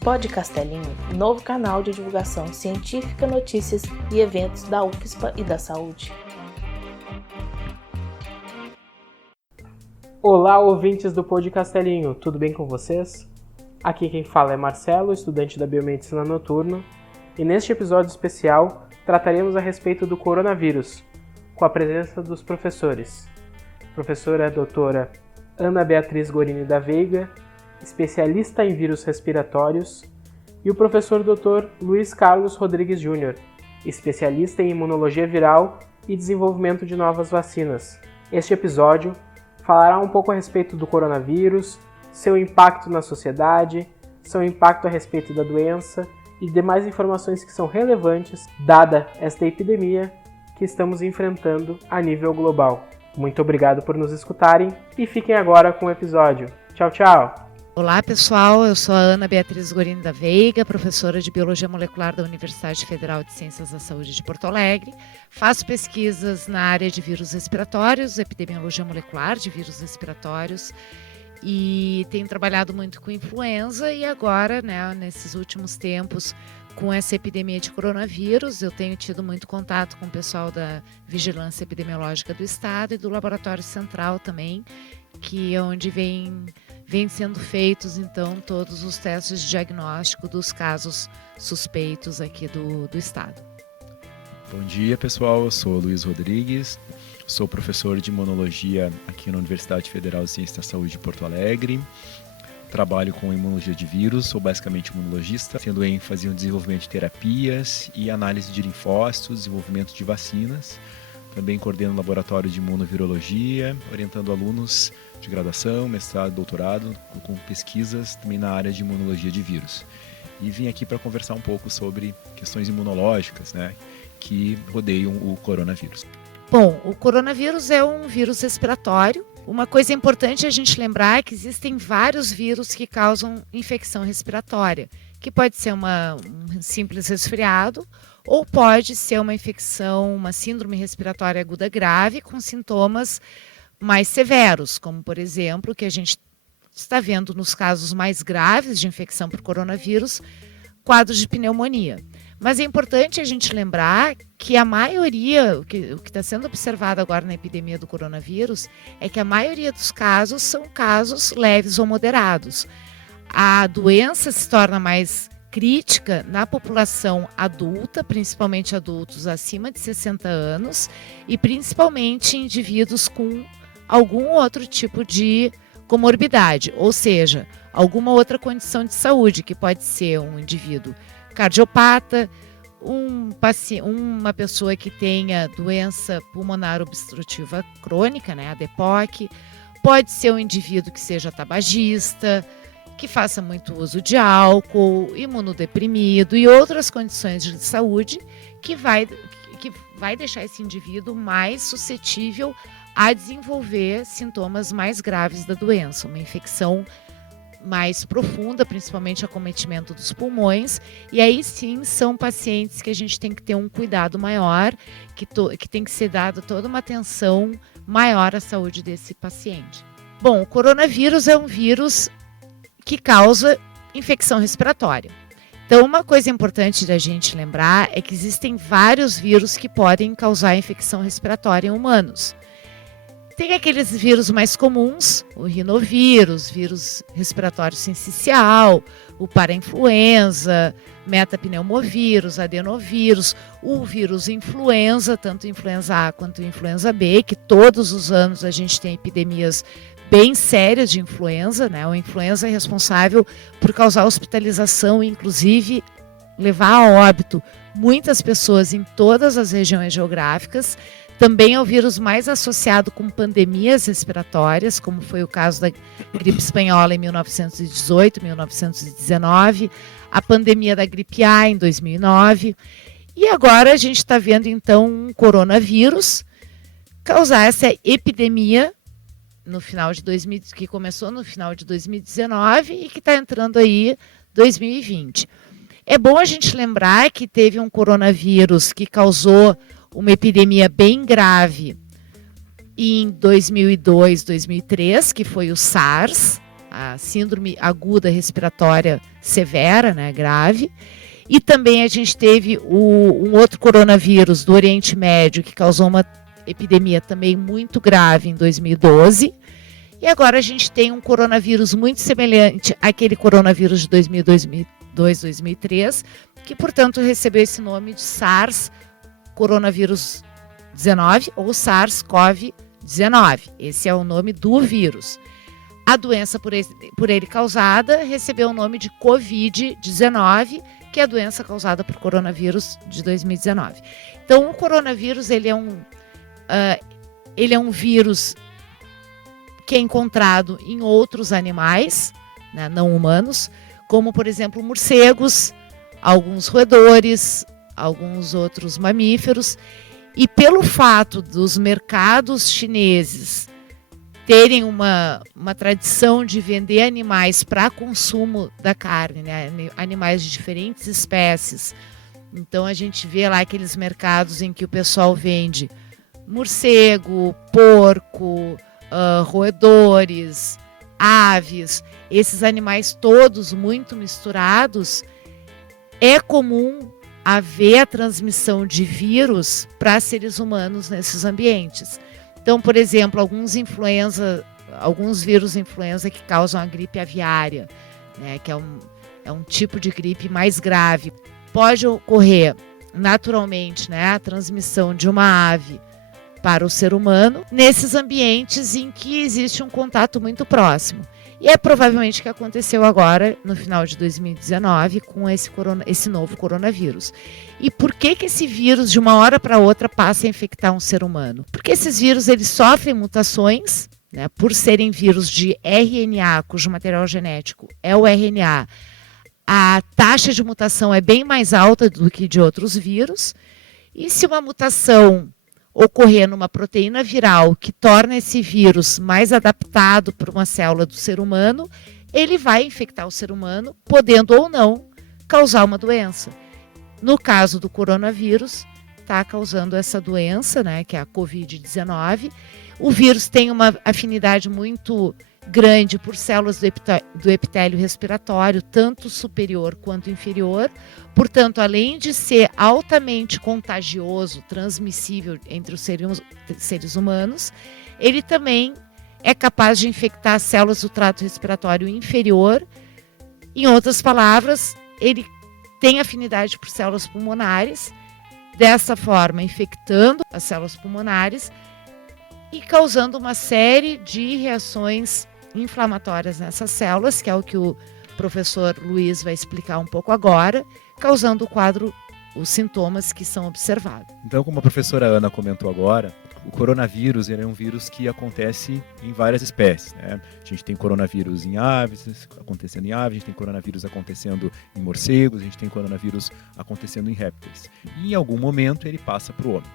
Pod Castelinho, novo canal de divulgação científica, notícias e eventos da UFSPA e da saúde. Olá, ouvintes do Pod Castelinho, tudo bem com vocês? Aqui quem fala é Marcelo, estudante da Biomedicina Noturna, e neste episódio especial trataremos a respeito do coronavírus, com a presença dos professores. Professora doutora Ana Beatriz Gorini da Veiga, especialista em vírus respiratórios, e o professor Dr. Luiz Carlos Rodrigues Júnior, especialista em imunologia viral e desenvolvimento de novas vacinas. Este episódio falará um pouco a respeito do coronavírus, seu impacto na sociedade, seu impacto a respeito da doença e demais informações que são relevantes, dada esta epidemia que estamos enfrentando a nível global. Muito obrigado por nos escutarem e fiquem agora com o episódio. Tchau, tchau! Olá pessoal, eu sou a Ana Beatriz Gorini da Veiga, professora de Biologia Molecular da Universidade Federal de Ciências da Saúde de Porto Alegre. Faço pesquisas na área de vírus respiratórios, epidemiologia molecular de vírus respiratórios, e tenho trabalhado muito com influenza e agora, nesses últimos tempos, com essa epidemia de coronavírus, eu tenho tido muito contato com o pessoal da Vigilância Epidemiológica do Estado e do Laboratório Central também, que é onde vem sendo feitos, então, todos os testes de diagnóstico dos casos suspeitos aqui do Estado. Bom dia, pessoal. Eu sou Luiz Rodrigues, sou professor de imunologia aqui na Universidade Federal de Ciências da Saúde de Porto Alegre. Trabalho com imunologia de vírus, sou basicamente imunologista, tendo ênfase no desenvolvimento de terapias e análise de linfócitos, desenvolvimento de vacinas. Também coordeno o laboratório de imunovirologia, orientando alunos de graduação, mestrado, doutorado, com pesquisas também na área de imunologia de vírus. E vim aqui para conversar um pouco sobre questões imunológicas, que rodeiam o coronavírus. Bom, o coronavírus é um vírus respiratório. Uma coisa importante a gente lembrar é que existem vários vírus que causam infecção respiratória, que pode ser um simples resfriado ou pode ser uma infecção, uma síndrome respiratória aguda grave com sintomas mais severos, como, por exemplo, que a gente está vendo nos casos mais graves de infecção por coronavírus, quadros de pneumonia. Mas é importante a gente lembrar que a maioria, o que está sendo observado agora na epidemia do coronavírus, é que a maioria dos casos são casos leves ou moderados. A doença se torna mais crítica na população adulta, principalmente adultos acima de 60 anos e principalmente indivíduos com algum outro tipo de comorbidade, ou seja, alguma outra condição de saúde, que pode ser um indivíduo cardiopata, uma pessoa que tenha doença pulmonar obstrutiva crônica, a DPOC, pode ser um indivíduo que seja tabagista, que faça muito uso de álcool, imunodeprimido e outras condições de saúde que vai deixar esse indivíduo mais suscetível a desenvolver sintomas mais graves da doença, uma infecção mais profunda, principalmente acometimento dos pulmões, e aí sim são pacientes que a gente tem que ter um cuidado maior, que tem que ser dada toda uma atenção maior à saúde desse paciente. Bom, o coronavírus é um vírus que causa infecção respiratória. Então, uma coisa importante da gente lembrar é que existem vários vírus que podem causar infecção respiratória em humanos. Tem aqueles vírus mais comuns, o rinovírus, vírus respiratório sincicial, o parainfluenza, metapneumovírus, adenovírus, o vírus influenza, tanto influenza A quanto influenza B, que todos os anos a gente tem epidemias bem sérias de influenza, O influenza é responsável por causar hospitalização e, inclusive, levar a óbito muitas pessoas em todas as regiões geográficas. Também é o vírus mais associado com pandemias respiratórias, como foi o caso da gripe espanhola em 1918, 1919, a pandemia da gripe A em 2009. E agora a gente está vendo, então, um coronavírus causar essa epidemia no final de que começou no final de 2019 e que está entrando aí 2020. É bom a gente lembrar que teve um coronavírus que causou uma epidemia bem grave em 2002, 2003, que foi o SARS, a síndrome aguda respiratória severa, né, grave. E também a gente teve um outro coronavírus do Oriente Médio, que causou uma epidemia também muito grave em 2012. E agora a gente tem um coronavírus muito semelhante àquele coronavírus de 2002, 2003, que, portanto, recebeu esse nome de SARS coronavírus 19 ou SARS-CoV-19. Esse é o nome do vírus. A doença por ele causada recebeu o nome de Covid-19, que é a doença causada por coronavírus de 2019. Então, o coronavírus ele é um vírus que é encontrado em outros animais, né, não humanos, como, por exemplo, morcegos, alguns roedores, alguns outros mamíferos. E pelo fato dos mercados chineses terem uma tradição de vender animais para consumo da carne, né, animais de diferentes espécies. Então a gente vê lá aqueles mercados em que o pessoal vende morcego, porco, roedores, aves, esses animais todos muito misturados. É comum haver a transmissão de vírus para seres humanos nesses ambientes. Então, por exemplo, alguns vírus influenza que causam a gripe aviária, né, que é um tipo de gripe mais grave. Pode ocorrer naturalmente, né, a transmissão de uma ave para o ser humano nesses ambientes em que existe um contato muito próximo. E é provavelmente o que aconteceu agora, no final de 2019, com esse novo coronavírus. E por que esse vírus, de uma hora para outra, passa a infectar um ser humano? Porque esses vírus eles sofrem mutações, né, por serem vírus de RNA, cujo material genético é o RNA. A taxa de mutação é bem mais alta do que de outros vírus. E se uma mutação ocorrer numa proteína viral que torna esse vírus mais adaptado para uma célula do ser humano, ele vai infectar o ser humano, podendo ou não causar uma doença. No caso do coronavírus, está causando essa doença, né, que é a Covid-19. O vírus tem uma afinidade muito grande por células do epitélio respiratório, tanto superior quanto inferior. Portanto, além de ser altamente contagioso, transmissível entre os seres humanos, ele também é capaz de infectar células do trato respiratório inferior. Em outras palavras, ele tem afinidade por células pulmonares, dessa forma infectando as células pulmonares e causando uma série de reações inflamatórias nessas células, que é o que o professor Luiz vai explicar um pouco agora, causando o quadro, os sintomas que são observados. Então, como a professora Ana comentou agora, o coronavírus ele é um vírus que acontece em várias espécies, né? A gente tem coronavírus em aves, acontecendo em aves, a gente tem coronavírus acontecendo em morcegos, a gente tem coronavírus acontecendo em répteis. E em algum momento ele passa para o homem.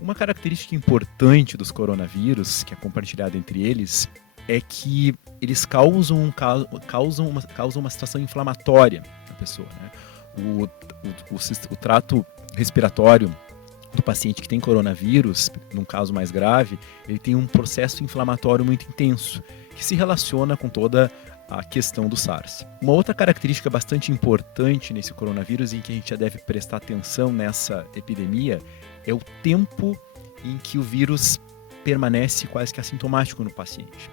Uma característica importante dos coronavírus, que é compartilhada entre eles, é que eles causam uma situação inflamatória na pessoa, né? O trato respiratório do paciente que tem coronavírus, num caso mais grave, ele tem um processo inflamatório muito intenso, que se relaciona com toda a questão do SARS. Uma outra característica bastante importante nesse coronavírus, em que a gente já deve prestar atenção nessa epidemia, é o tempo em que o vírus permanece quase que assintomático no paciente.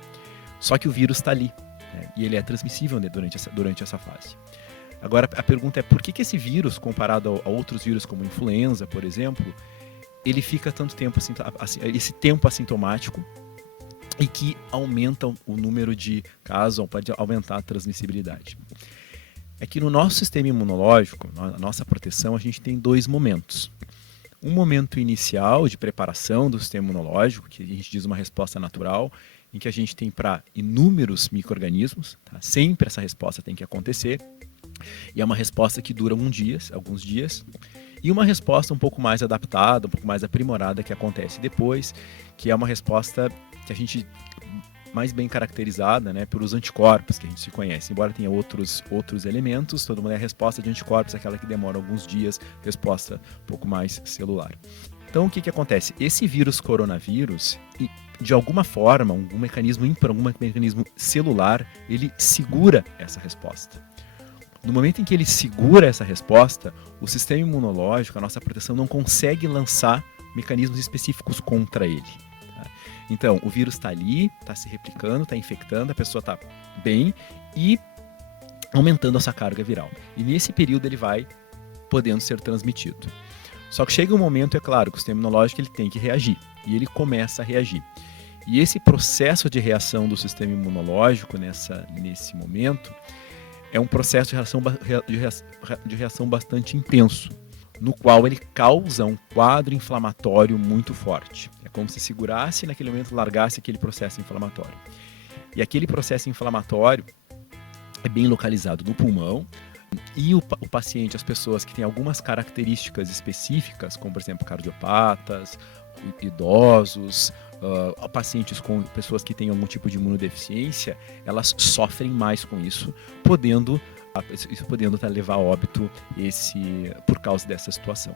Só que o vírus está ali, né? E ele é transmissível, né, durante essa fase. Agora, a pergunta é por que esse vírus, comparado a outros vírus como influenza, por exemplo, ele fica tanto tempo, esse tempo assintomático, e que aumenta o número de casos, ou pode aumentar a transmissibilidade. É que no nosso sistema imunológico, na nossa proteção, a gente tem dois momentos. Um momento inicial de preparação do sistema imunológico, que a gente diz uma resposta natural, em que a gente tem para inúmeros micro-organismos, tá? Sempre essa resposta tem que acontecer, e é uma resposta que dura alguns dias, e uma resposta um pouco mais adaptada, um pouco mais aprimorada que acontece depois, que é uma resposta que a gente mais bem caracterizada, né, pelos anticorpos que a gente se conhece. Embora tenha outros elementos, todo mundo é a resposta de anticorpos, aquela que demora alguns dias, resposta um pouco mais celular. Então, o que acontece? Esse vírus coronavírus, de alguma forma, algum mecanismo celular, ele segura essa resposta. No momento em que ele segura essa resposta, o sistema imunológico, a nossa proteção, não consegue lançar mecanismos específicos contra ele. Tá? Então, o vírus está ali, está se replicando, está infectando, a pessoa está bem e aumentando essa carga viral. E nesse período ele vai podendo ser transmitido. Só que chega um momento, é claro, que o sistema imunológico ele tem que reagir. E ele começa a reagir. E esse processo de reação do sistema imunológico nesse momento é um processo de reação bastante intenso, no qual ele causa um quadro inflamatório muito forte. É como se segurasse e naquele momento largasse aquele processo inflamatório. E aquele processo inflamatório é bem localizado no pulmão, e o paciente, as pessoas que têm algumas características específicas, como por exemplo cardiopatas, idosos, pacientes com pessoas que têm algum tipo de imunodeficiência, elas sofrem mais com isso, podendo levar a óbito por causa dessa situação.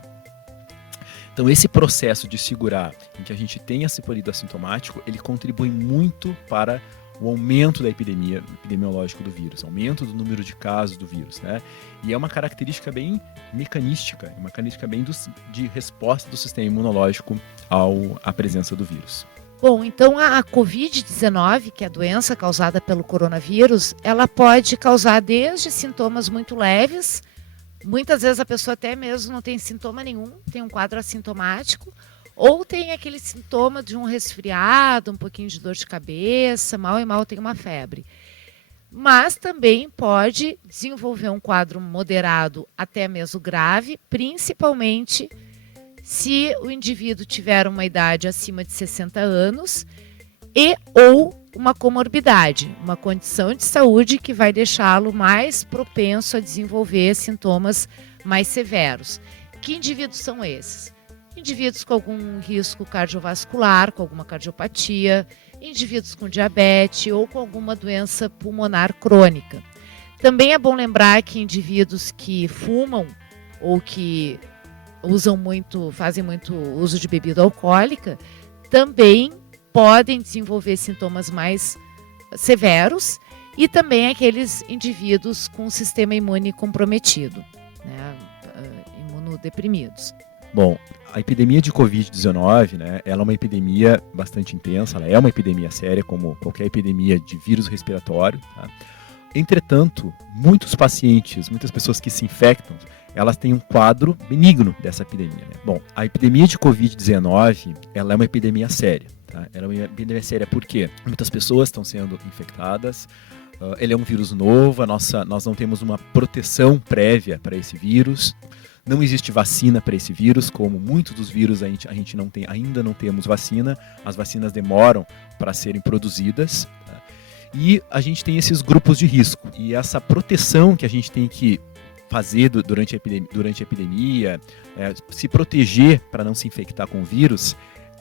Então esse processo de segurar, em que a gente tem esse período assintomático, ele contribui muito para o aumento da epidemiológico do vírus, aumento do número de casos do vírus, né? E é uma característica bem mecanística, uma característica bem de resposta do sistema imunológico à presença do vírus. Bom, então a Covid-19, que é a doença causada pelo coronavírus, ela pode causar desde sintomas muito leves, muitas vezes a pessoa até mesmo não tem sintoma nenhum, tem um quadro assintomático, ou tem aquele sintoma de um resfriado, um pouquinho de dor de cabeça, mal e mal tem uma febre. Mas também pode desenvolver um quadro moderado até mesmo grave, principalmente se o indivíduo tiver uma idade acima de 60 anos e ou uma comorbidade, uma condição de saúde que vai deixá-lo mais propenso a desenvolver sintomas mais severos. Que indivíduos são esses? Indivíduos com algum risco cardiovascular, com alguma cardiopatia, indivíduos com diabetes ou com alguma doença pulmonar crônica. Também é bom lembrar que indivíduos que fumam ou que fazem muito uso de bebida alcoólica, também podem desenvolver sintomas mais severos, e também aqueles indivíduos com o sistema imune comprometido, né, imunodeprimidos. Bom, a epidemia de Covid-19, né, ela é uma epidemia bastante intensa, ela é uma epidemia séria, como qualquer epidemia de vírus respiratório. Tá? Entretanto, muitas pessoas que se infectam, elas têm um quadro benigno dessa epidemia. Né? Bom, a epidemia de Covid-19, ela é uma epidemia séria. Tá? Ela é uma epidemia séria porque muitas pessoas estão sendo infectadas, ele é um vírus novo, nós não temos uma proteção prévia para esse vírus, não existe vacina para esse vírus, como muitos dos vírus a gente não tem, ainda não temos vacina, as vacinas demoram para serem produzidas, tá? E a gente tem esses grupos de risco, e essa proteção que a gente tem que fazer durante a epidemia, se proteger para não se infectar com o vírus,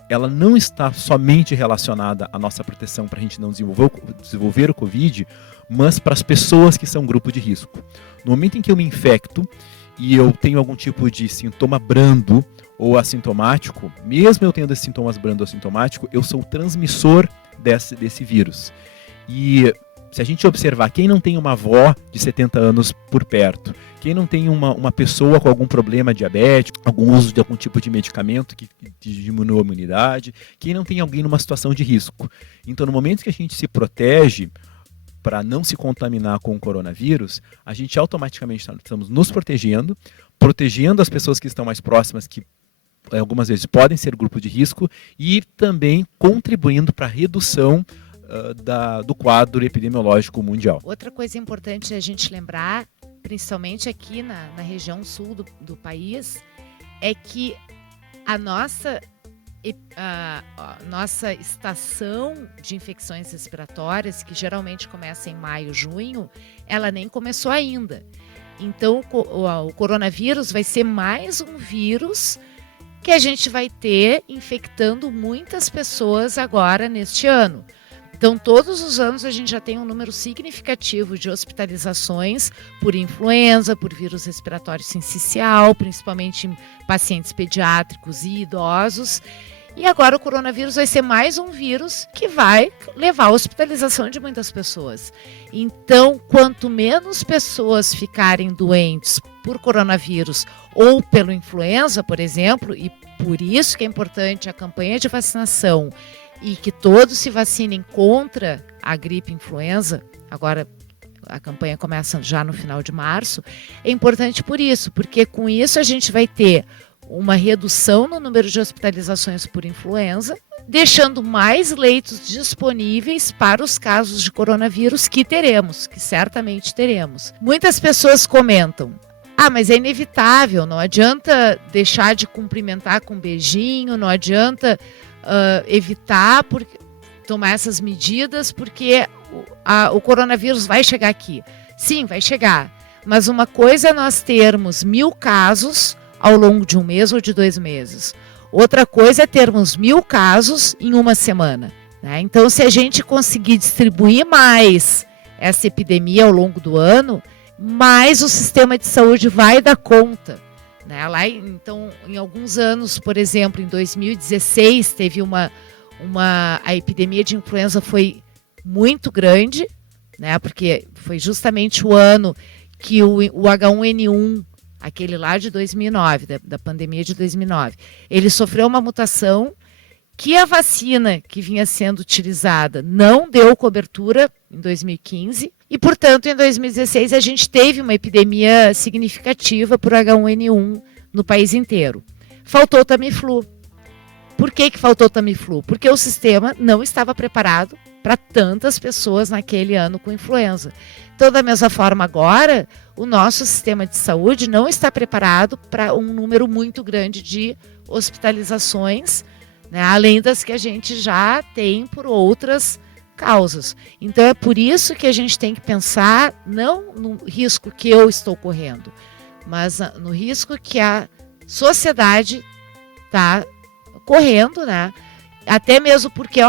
ela não está somente relacionada à nossa proteção para a gente não desenvolver o Covid, mas para as pessoas que são grupo de risco. No momento em que eu me infecto e eu tenho algum tipo de sintoma brando ou assintomático, mesmo eu tendo esses sintomas brando ou assintomático, eu sou o transmissor desse vírus. E se a gente observar, quem não tem uma avó de 70 anos por perto, quem não tem uma pessoa com algum problema diabético, algum uso de algum tipo de medicamento que diminua a imunidade, quem não tem alguém numa situação de risco. Então, no momento que a gente se protege para não se contaminar com o coronavírus, a gente automaticamente estamos nos protegendo as pessoas que estão mais próximas, que algumas vezes podem ser grupo de risco, e também contribuindo para a redução do quadro epidemiológico mundial. Outra coisa importante a gente lembrar, principalmente aqui na região sul do país, é que a nossa estação de infecções respiratórias, que geralmente começa em maio, junho, ela nem começou ainda. Então, o coronavírus vai ser mais um vírus que a gente vai ter infectando muitas pessoas agora neste ano. Então, todos os anos a gente já tem um número significativo de hospitalizações por influenza, por vírus respiratório sincicial, principalmente em pacientes pediátricos e idosos. E agora o coronavírus vai ser mais um vírus que vai levar à hospitalização de muitas pessoas. Então, quanto menos pessoas ficarem doentes por coronavírus ou pelo influenza, por exemplo, e por isso que é importante a campanha de vacinação e que todos se vacinem contra a gripe influenza, agora a campanha começa já no final de março, é importante por isso, porque com isso a gente vai ter uma redução no número de hospitalizações por influenza, deixando mais leitos disponíveis para os casos de coronavírus que certamente teremos. Muitas pessoas comentam, mas é inevitável, não adianta deixar de cumprimentar com um beijinho, não adianta evitar tomar essas medidas, porque o coronavírus vai chegar aqui. Sim, vai chegar, mas uma coisa é nós termos 1.000 casos ao longo de um mês ou de 2 meses. Outra coisa é termos 1.000 casos em uma semana, né? Então, se a gente conseguir distribuir mais essa epidemia ao longo do ano, mais o sistema de saúde vai dar conta, né? Então, em alguns anos, por exemplo, em 2016, teve a epidemia de influenza foi muito grande, né? Porque foi justamente o ano que o H1N1, aquele lá de 2009, da pandemia de 2009, ele sofreu uma mutação que a vacina que vinha sendo utilizada não deu cobertura em 2015 e, portanto, em 2016 a gente teve uma epidemia significativa por H1N1 no país inteiro. Faltou Tamiflu. Por que faltou Tamiflu? Porque o sistema não estava preparado para tantas pessoas naquele ano com influenza. Então, da mesma forma agora, o nosso sistema de saúde não está preparado para um número muito grande de hospitalizações, né, além das que a gente já tem por outras causas. Então, é por isso que a gente tem que pensar não no risco que eu estou correndo, mas no risco que a sociedade está correndo, né? Até mesmo porque,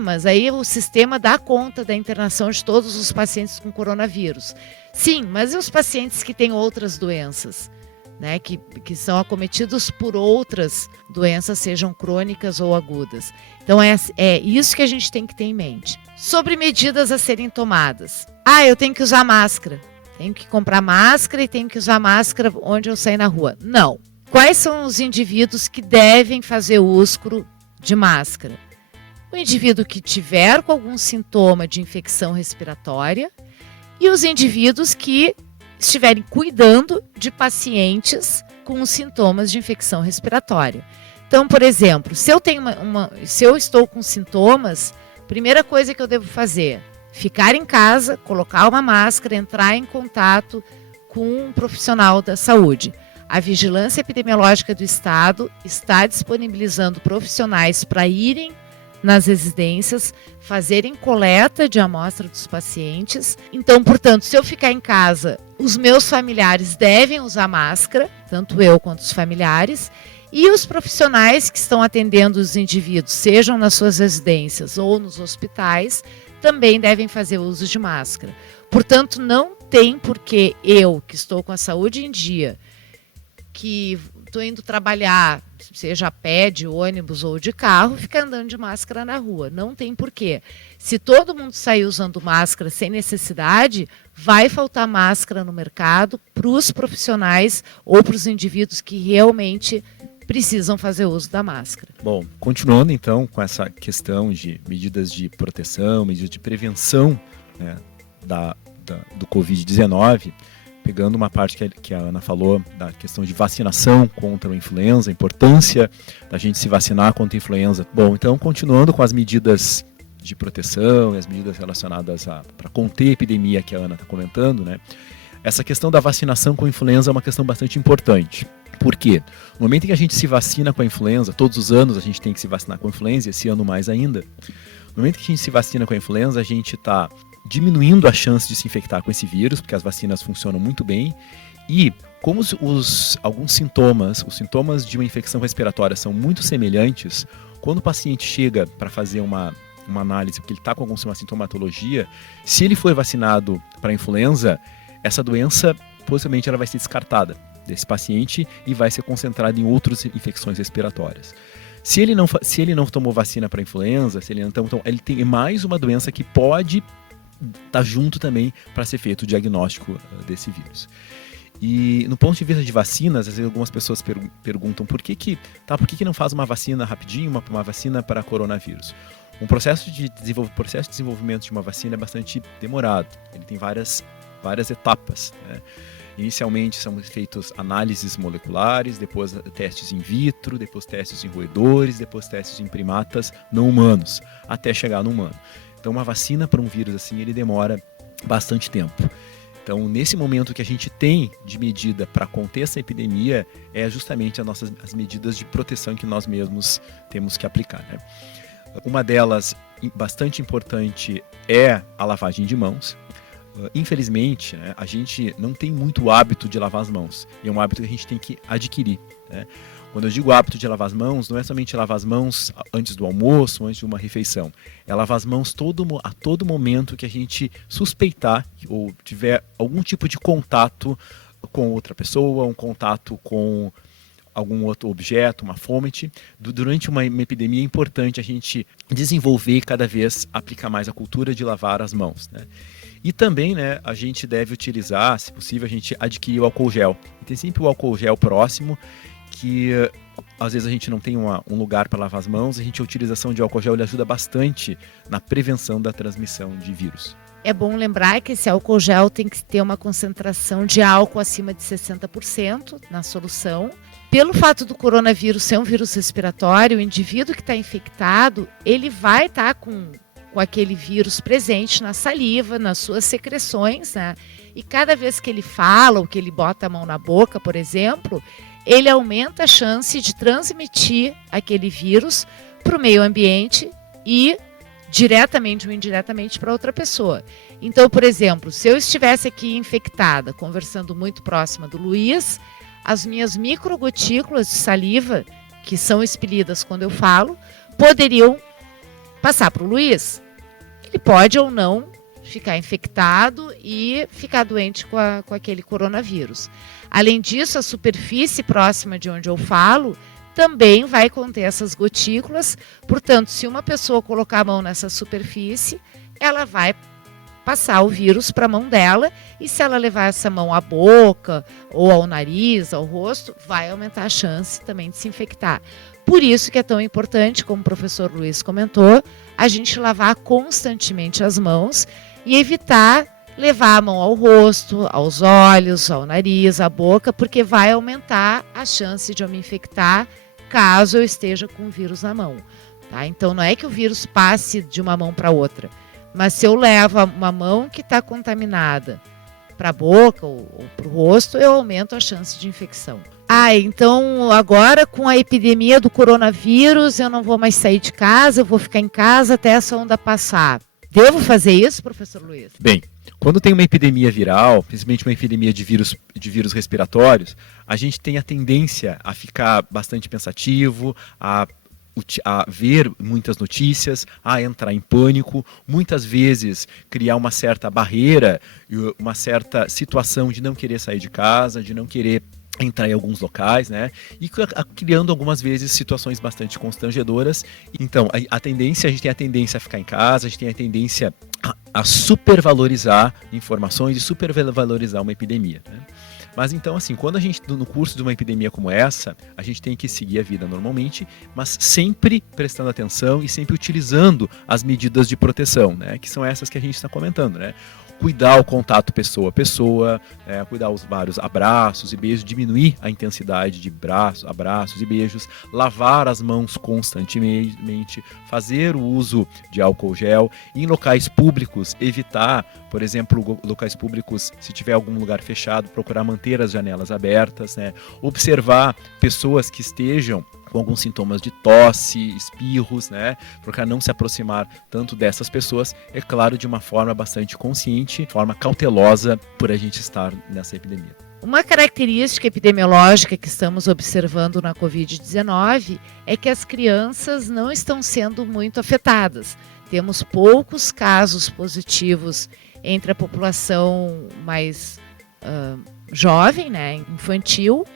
mas aí o sistema dá conta da internação de todos os pacientes com coronavírus. Sim, mas e os pacientes que têm outras doenças, né? Que são acometidos por outras doenças, sejam crônicas ou agudas. Então, é isso que a gente tem que ter em mente. Sobre medidas a serem tomadas. Eu tenho que usar máscara. Tenho que comprar máscara e tenho que usar máscara onde eu sair na rua. Não. Quais são os indivíduos que devem fazer uso de máscara? O indivíduo que tiver com algum sintoma de infecção respiratória e os indivíduos que estiverem cuidando de pacientes com sintomas de infecção respiratória. Então, por exemplo, se eu estou com sintomas, a primeira coisa que eu devo fazer, ficar em casa, colocar uma máscara, entrar em contato com um profissional da saúde. A Vigilância Epidemiológica do Estado está disponibilizando profissionais para irem nas residências, fazerem coleta de amostra dos pacientes. Então, portanto, se eu ficar em casa, os meus familiares devem usar máscara, tanto eu quanto os familiares, e os profissionais que estão atendendo os indivíduos, sejam nas suas residências ou nos hospitais, também devem fazer uso de máscara. Portanto, não tem por que eu, que estou com a saúde em dia, que estou indo trabalhar, seja a pé, de ônibus ou de carro, ficar andando de máscara na rua. Não tem porquê. Se todo mundo sair usando máscara sem necessidade, vai faltar máscara no mercado para os profissionais ou para os indivíduos que realmente precisam fazer uso da máscara. Bom, continuando então com essa questão de medidas de proteção, medidas de prevenção, né, do Covid-19, pegando uma parte que a Ana falou da questão de vacinação contra a influenza, a importância da gente se vacinar contra a influenza. Bom, então continuando com as medidas de proteção e as medidas relacionadas para conter a epidemia que a Ana está comentando, né? Essa questão da vacinação com a influenza é uma questão bastante importante. Por quê? No momento em que a gente se vacina com a influenza, todos os anos a gente tem que se vacinar com a influenza, e esse ano mais ainda, no momento que a gente se vacina com a influenza, a gente está diminuindo a chance de se infectar com esse vírus, porque as vacinas funcionam muito bem, e como alguns sintomas, os sintomas de uma infecção respiratória são muito semelhantes, quando o paciente chega para fazer uma análise, porque ele está com alguma sintomatologia, se ele for vacinado para a influenza, essa doença possivelmente ela vai ser descartada desse paciente e vai ser concentrada em outras infecções respiratórias. Se ele não tomou vacina para influenza, se ele não tomou, ele tem mais uma doença que pode estar junto também para ser feito o diagnóstico desse vírus. E no ponto de vista de vacinas, às vezes algumas pessoas perguntam por que não faz uma vacina rapidinho, uma vacina para coronavírus? O processo de desenvolvimento de uma vacina é bastante demorado. Ele tem várias etapas, né? Inicialmente são feitos análises moleculares, depois testes in vitro, depois testes em roedores, depois testes em primatas não humanos, até chegar no humano. Então uma vacina para um vírus assim, ele demora bastante tempo. Então, nesse momento que a gente tem de medida para conter essa epidemia, é justamente as medidas de proteção que nós mesmos temos que aplicar, né? Uma delas, bastante importante, é a lavagem de mãos. Infelizmente, né, a gente não tem muito hábito de lavar as mãos. E é um hábito que a gente tem que adquirir, né? Quando eu digo hábito de lavar as mãos, não é somente lavar as mãos antes do almoço, antes de uma refeição. É lavar as mãos a todo momento que a gente suspeitar ou tiver algum tipo de contato com outra pessoa, um contato com algum outro objeto, uma fômite. Durante uma epidemia é importante a gente desenvolver e cada vez aplicar mais a cultura de lavar as mãos, né? E também, né, a gente deve utilizar, se possível, a gente adquirir o álcool gel. E tem sempre o álcool gel próximo, que às vezes a gente não tem um lugar para lavar as mãos, a utilização de álcool gel ele ajuda bastante na prevenção da transmissão de vírus. É bom lembrar que esse álcool gel tem que ter uma concentração de álcool acima de 60% na solução. Pelo fato do coronavírus ser um vírus respiratório, o indivíduo que está infectado, ele vai estar com aquele vírus presente na saliva, nas suas secreções, né? E cada vez que ele fala ou que ele bota a mão na boca, por exemplo, ele aumenta a chance de transmitir aquele vírus para o meio ambiente e diretamente ou indiretamente para outra pessoa. Então, por exemplo, se eu estivesse aqui infectada, conversando muito próxima do Luiz, as minhas microgotículas de saliva, que são expelidas quando eu falo, poderiam passar para o Luiz. Ele pode ou não ficar infectado e ficar doente com aquele coronavírus. Além disso, a superfície próxima de onde eu falo também vai conter essas gotículas. Portanto, se uma pessoa colocar a mão nessa superfície, ela vai passar o vírus para a mão dela, e se ela levar essa mão à boca, ou ao nariz, ao rosto, vai aumentar a chance também de se infectar. Por isso que é tão importante, como o professor Luiz comentou, a gente lavar constantemente as mãos e evitar levar a mão ao rosto, aos olhos, ao nariz, à boca, porque vai aumentar a chance de eu me infectar caso eu esteja com o vírus na mão. Tá? Então não é que o vírus passe de uma mão para outra, mas se eu levo uma mão que está contaminada para a boca ou para o rosto, eu aumento a chance de infecção. Então agora com a epidemia do coronavírus, eu não vou mais sair de casa, eu vou ficar em casa até essa onda passar. Devo fazer isso, professor Luiz? Bem, quando tem uma epidemia viral, principalmente uma epidemia de vírus respiratórios, a gente tem a tendência a ficar bastante pensativo, a ver muitas notícias, a entrar em pânico, muitas vezes criar uma certa barreira, uma certa situação de não querer sair de casa, de não querer entrar em alguns locais, né? E criando algumas vezes situações bastante constrangedoras. Então, a gente tem a tendência a ficar em casa, a gente tem a tendência a supervalorizar informações e supervalorizar uma epidemia, né? Mas então, assim, quando a gente, no curso de uma epidemia como essa, a gente tem que seguir a vida normalmente, mas sempre prestando atenção e sempre utilizando as medidas de proteção, né? Que são essas que a gente está comentando, né? Cuidar o contato pessoa a pessoa, cuidar os vários abraços e beijos, diminuir a intensidade de abraços e beijos, lavar as mãos constantemente, fazer o uso de álcool gel, em locais públicos, evitar, por exemplo, locais públicos, se tiver algum lugar fechado, procurar manter as janelas abertas, né? Observar pessoas que estejam com alguns sintomas de tosse, espirros, né? Procurar não se aproximar tanto dessas pessoas, é claro, de uma forma bastante consciente, forma cautelosa por a gente estar nessa epidemia. Uma característica epidemiológica que estamos observando na Covid-19 é que as crianças não estão sendo muito afetadas. Temos poucos casos positivos entre a população mais jovem, né, infantil,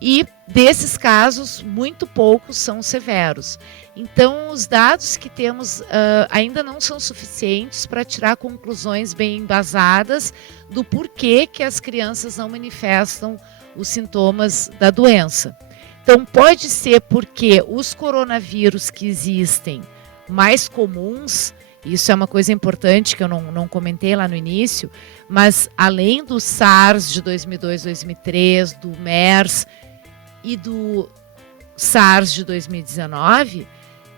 E desses casos, muito poucos são severos. Então, os dados que temos ainda não são suficientes para tirar conclusões bem embasadas do porquê que as crianças não manifestam os sintomas da doença. Então, pode ser porque os coronavírus que existem mais comuns, isso é uma coisa importante que eu não comentei lá no início, mas além do SARS de 2002, 2003, do MERS e do SARS de 2019,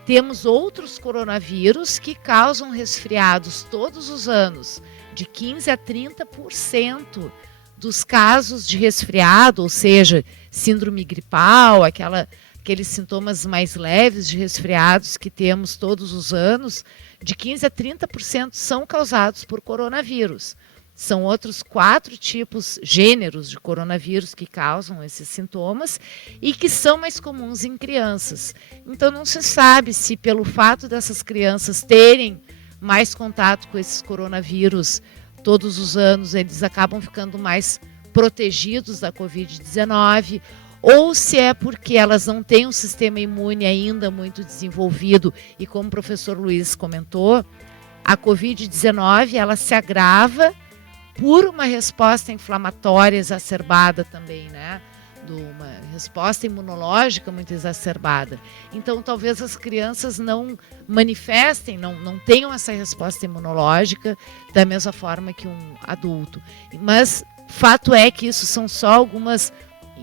temos outros coronavírus que causam resfriados todos os anos, de 15% a 30% dos casos de resfriado, ou seja, síndrome gripal, aqueles sintomas mais leves de resfriados que temos todos os anos, de 15% a 30% são causados por coronavírus. São outros 4 gêneros de coronavírus que causam esses sintomas e que são mais comuns em crianças. Então não se sabe se pelo fato dessas crianças terem mais contato com esses coronavírus todos os anos, eles acabam ficando mais protegidos da Covid-19, ou se é porque elas não têm um sistema imune ainda muito desenvolvido e, como o professor Luiz comentou, a Covid-19 ela se agrava por uma resposta inflamatória exacerbada também, né? Uma resposta imunológica muito exacerbada. Então, talvez as crianças não manifestem, não tenham essa resposta imunológica da mesma forma que um adulto. Mas fato é que isso são só algumas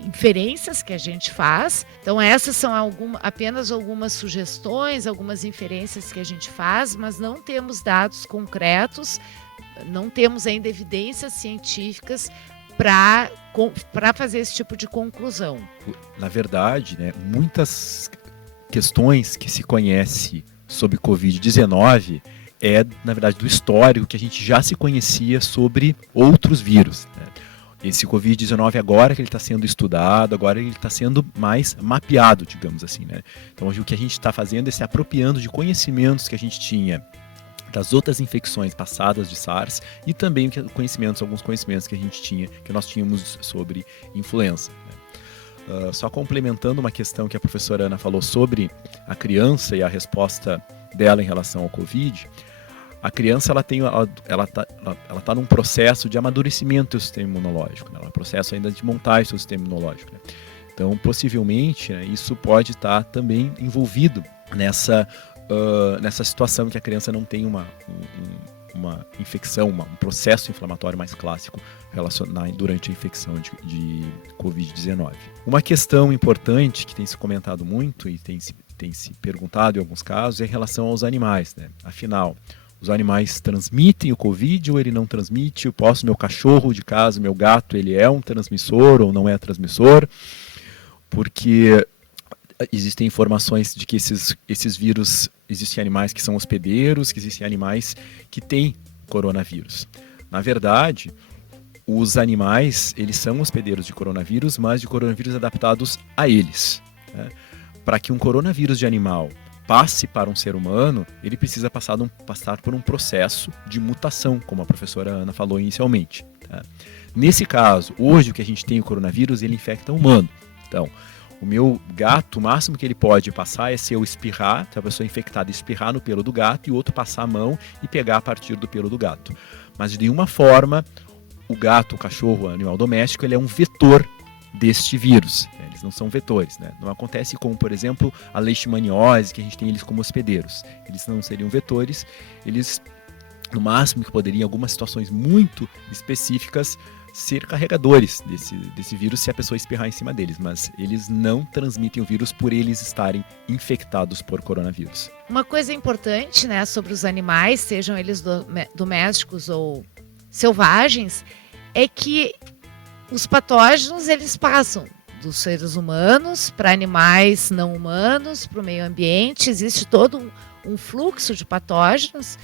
inferências que a gente faz. Então, essas são apenas algumas sugestões, algumas inferências que a gente faz, mas não temos dados concretos, não temos ainda evidências científicas para fazer esse tipo de conclusão. Na verdade, né, muitas questões que se conhece sobre Covid-19 na verdade, do histórico que a gente já se conhecia sobre outros vírus, né? Esse Covid-19 agora que ele está sendo estudado, agora ele está sendo mais mapeado, digamos assim, né? Então, hoje o que a gente está fazendo é se apropriando de conhecimentos que a gente tinha das outras infecções passadas de SARS e também alguns conhecimentos que nós tínhamos sobre influenza, né? Só complementando uma questão que a professora Ana falou sobre a criança e a resposta dela em relação ao Covid, a criança ela tá num processo de amadurecimento do sistema imunológico, né? Um processo ainda de montagem do seu sistema imunológico, né? Então, possivelmente, né, isso pode estar também envolvido nessa situação que a criança não tem uma infecção, um processo inflamatório mais clássico durante a infecção de Covid-19. Uma questão importante que tem se comentado muito e tem se perguntado em alguns casos é em relação aos animais, né? Afinal, os animais transmitem o Covid ou ele não transmite? Meu cachorro de casa, meu gato, ele é um transmissor ou não é transmissor? Porque existem informações de que esses vírus, existem animais que são hospedeiros, que existem animais que têm coronavírus. Na verdade, os animais, eles são hospedeiros de coronavírus, mas de coronavírus adaptados a eles, né? Para que um coronavírus de animal passe para um ser humano, ele precisa passar por um processo de mutação, como a professora Ana falou inicialmente, tá? Nesse caso, hoje o que a gente tem o coronavírus, ele infecta o humano. Então, o meu gato, o máximo que ele pode passar é se eu espirrar, se a pessoa infectada espirrar no pelo do gato e o outro passar a mão e pegar a partir do pelo do gato. Mas de nenhuma forma, o gato, o cachorro, o animal doméstico, ele é um vetor deste vírus. Eles não são vetores, né? Não acontece como, por exemplo, a leishmaniose, que a gente tem eles como hospedeiros. Eles não seriam vetores, eles, no máximo que poderiam, em algumas situações muito específicas, ser carregadores desse vírus se a pessoa espirrar em cima deles, mas eles não transmitem o vírus por eles estarem infectados por coronavírus. Uma coisa importante, né, sobre os animais, sejam eles domésticos ou selvagens, é que os patógenos, eles passam dos seres humanos para animais não humanos, para o meio ambiente. Existe todo um fluxo de patógenos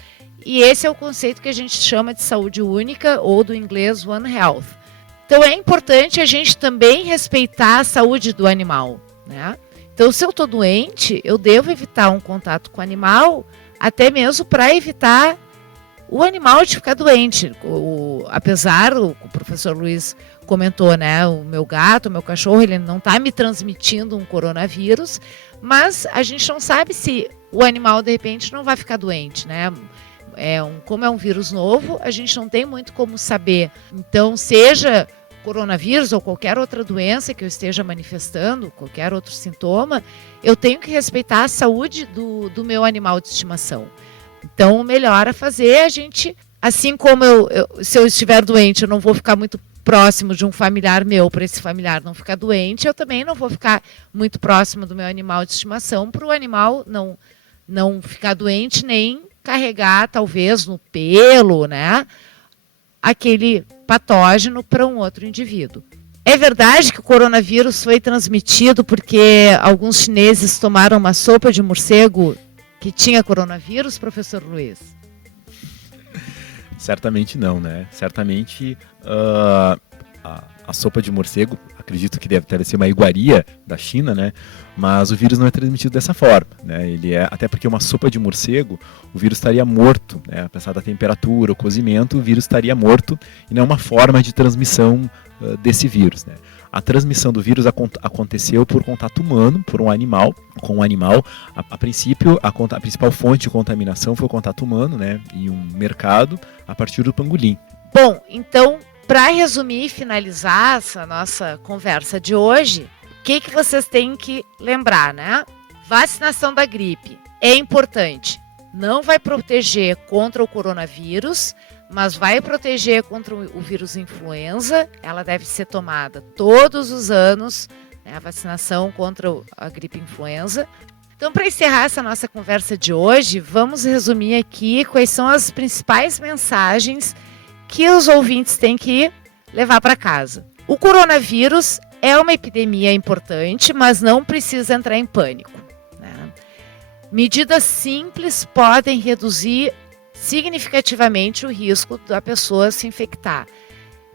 e esse é o conceito que a gente chama de saúde única ou do inglês One Health. Então é importante a gente também respeitar a saúde do animal, né? Então, se eu estou doente, eu devo evitar um contato com o animal, até mesmo para evitar o animal de ficar doente. Apesar, o professor Luiz comentou, né? O meu gato, o meu cachorro, ele não está me transmitindo um coronavírus, mas a gente não sabe se o animal, de repente, não vai ficar doente, né? Como é um vírus novo, a gente não tem muito como saber. Então, seja coronavírus ou qualquer outra doença que eu esteja manifestando, qualquer outro sintoma, eu tenho que respeitar a saúde do meu animal de estimação. Então, o melhor a fazer é a gente, assim como se eu estiver doente, eu não vou ficar muito próximo de um familiar meu para esse familiar não ficar doente, eu também não vou ficar muito próximo do meu animal de estimação para o animal não ficar doente, nem carregar, talvez, no pelo, né, aquele patógeno para um outro indivíduo. É verdade que o coronavírus foi transmitido porque alguns chineses tomaram uma sopa de morcego que tinha coronavírus, professor Luiz? Certamente não, né? Certamente a sopa de morcego, acredito que deve ser uma iguaria da China, né? Mas o vírus não é transmitido dessa forma, né? Até porque uma sopa de morcego, o vírus estaria morto, né? Apesar da temperatura, o cozimento, o vírus estaria morto e não é uma forma de transmissão desse vírus, né? A transmissão do vírus aconteceu por contato humano, por um animal, com um animal. A princípio, a principal fonte de contaminação foi o contato humano, né? Em um mercado, a partir do pangolim. Bom, então, para resumir e finalizar essa nossa conversa de hoje, o que vocês têm que lembrar, né? Vacinação da gripe é importante. Não vai proteger contra o coronavírus, mas vai proteger contra o vírus influenza. Ela deve ser tomada todos os anos, né? A vacinação contra a gripe influenza. Então, para encerrar essa nossa conversa de hoje, vamos resumir aqui quais são as principais mensagens que os ouvintes têm que levar para casa. O coronavírus é uma epidemia importante, mas não precisa entrar em pânico, né? Medidas simples podem reduzir significativamente o risco da pessoa se infectar.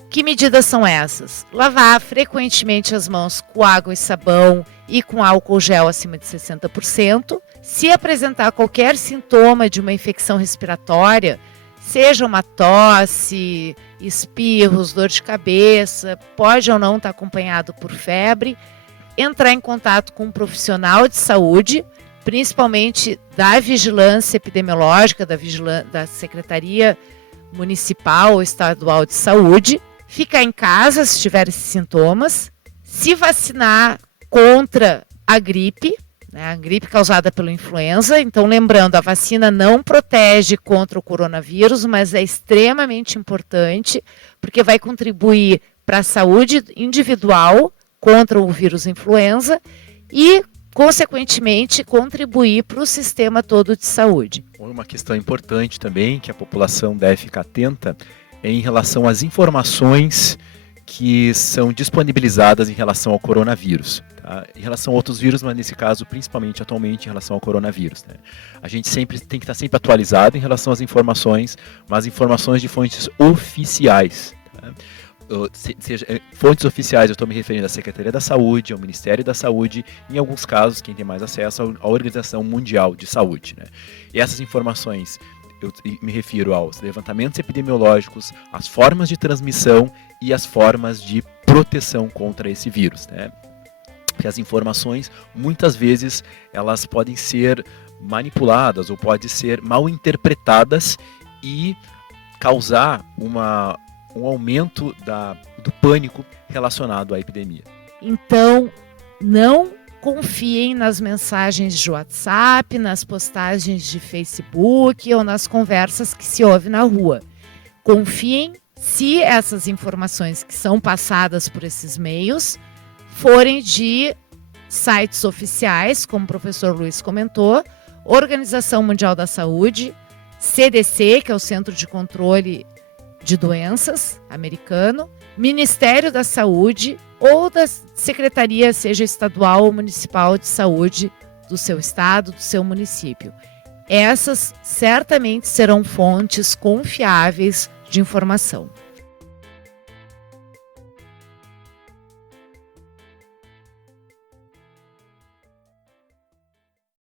Que medidas são essas? Lavar frequentemente as mãos com água e sabão e com álcool gel acima de 60%. Se apresentar qualquer sintoma de uma infecção respiratória, seja uma tosse, espirros, dor de cabeça, pode ou não estar acompanhado por febre, entrar em contato com um profissional de saúde, principalmente da vigilância epidemiológica, da Secretaria Municipal ou Estadual de Saúde, ficar em casa se tiver esses sintomas, se vacinar contra a gripe, né, a gripe causada pela influenza. Então, lembrando, a vacina não protege contra o coronavírus, mas é extremamente importante, porque vai contribuir para a saúde individual contra o vírus influenza e, consequentemente, contribuir para o sistema todo de saúde. Uma questão importante também, que a população deve ficar atenta, é em relação às informações que são disponibilizadas em relação ao coronavírus. Tá? Em relação a outros vírus, mas nesse caso, principalmente atualmente, em relação ao coronavírus, né? A gente sempre tem que estar sempre atualizado em relação às informações, mas informações de fontes oficiais. Tá? Fontes oficiais, eu estou me referindo à Secretaria da Saúde, ao Ministério da Saúde, em alguns casos, quem tem mais acesso, à Organização Mundial de Saúde, né? E essas informações, eu me refiro aos levantamentos epidemiológicos, as formas de transmissão e as formas de proteção contra esse vírus, né? Porque as informações, muitas vezes, elas podem ser manipuladas ou podem ser mal interpretadas e causar um aumento do pânico relacionado à epidemia. Então, não confiem nas mensagens de WhatsApp, nas postagens de Facebook ou nas conversas que se ouve na rua. Confiem se essas informações que são passadas por esses meios forem de sites oficiais, como o professor Luiz comentou, Organização Mundial da Saúde, CDC, que é o Centro de Controle de Doenças americano, Ministério da Saúde ou da Secretaria, seja estadual ou municipal de saúde do seu estado, do seu município. Essas certamente serão fontes confiáveis de informação.